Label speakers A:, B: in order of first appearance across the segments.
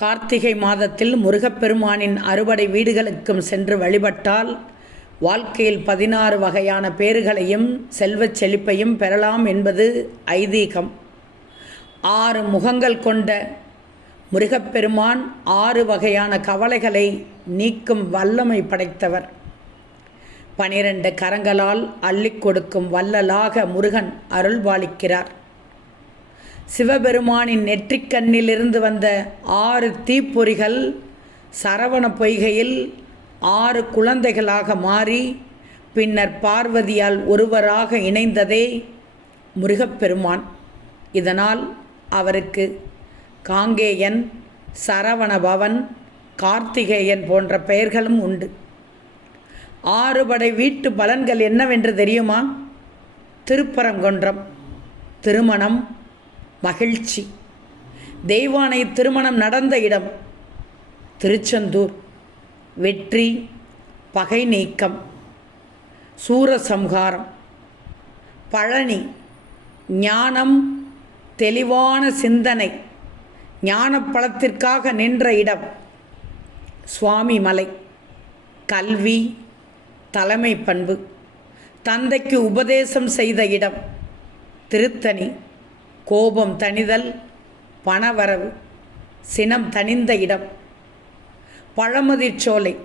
A: கார்த்திகை மாதத்தில் முருகப்பெருமானின் அறுபடை வீடுகளுக்கும் சென்று வழிபட்டால் வாழ்க்கையில் பதினாறு வகையான பேறுகளையும் செல்வச் செழிப்பையும் பெறலாம் என்பது ஐதீகம். ஆறு முகங்கள் கொண்ட முருகப்பெருமான் ஆறு வகையான கவலைகளை நீக்கும் வல்லமை படைத்தவர். பனிரெண்டு கரங்களால் அள்ளிக் கொடுக்கும் வல்லலாக முருகன் அருள்பாலிக்கிறார் சிவபெருமானின் நெற்றிக்கண்ணிலிருந்து வந்த ஆறு தீப்பொறிகள் சரவண பொய்கையில் ஆறு குழந்தைகளாக மாறி பின்னர் பார்வதியால் ஒருவராக இணைந்ததே முருகப்பெருமான். இதனால் அவருக்கு காங்கேயன் சரவணபவன் கார்த்திகேயன் போன்ற பெயர்களும் உண்டு. ஆறுபடை வீட்டு பலன்கள் என்னவென்று தெரியுமா? திருப்பரங்குன்றம் திருமணம் மகிழ்ச்சி. தெய்வானை திருமணம் நடந்த இடம் திருச்செந்தூர். வெற்றி பகை நீக்கம் சூரசம்ஹாரம் பழனி ஞானம் தெளிவான சிந்தனை ஞானப்பழத்திற்காக நின்ற இடம் சுவாமி மலை கல்வி தலைமை பண்பு. தந்தைக்கு உபதேசம் செய்த இடம் திருத்தணி. கோபம் தணிதல் பணவரவு சினம் தணிந்த இடம் பழமுதிர்ச்சோலை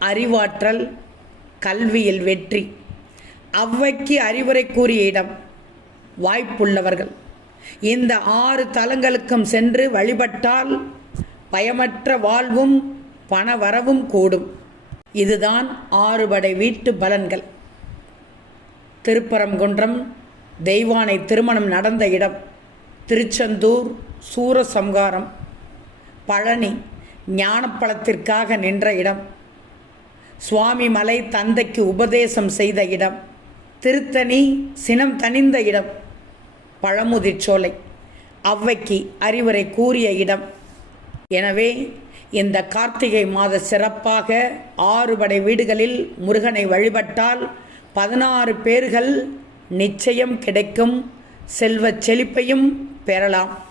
A: அறிவாற்றல் கல்வியில் வெற்றி. அவ்வைக்கு அறிவுரை கூறிய இடம் வாய்ப்புள்ளவர்கள். இந்த ஆறு தலங்களுக்கும் சென்று வழிபட்டால் பயமற்ற வாழ்வும் பணவரவும் கூடும். இதுதான் ஆறுபடை வீட்டு பலன்கள். திருப்பரங்குன்றம் தெய்வானை திருமணம் நடந்த இடம் திருச்செந்தூர் சூரசம்ஹாரம். பழனி ஞானப்பழத்திற்காக நின்ற இடம். சுவாமி மலை தந்தைக்கு உபதேசம் செய்த இடம். திருத்தணி சினம் தணிந்த இடம். பழமுதிர்ச்சோலை அவ்வைக்கு அறிவுரை கூறிய இடம். எனவே இந்த கார்த்திகை மாத சிறப்பாக ஆறுபடை வீடுகளில் முருகனை வழிபட்டால் பதினாறு பேர்கள் நிச்சயம் கிடைக்கும். செல்வச் செழிப்பையும் பெறலாம்.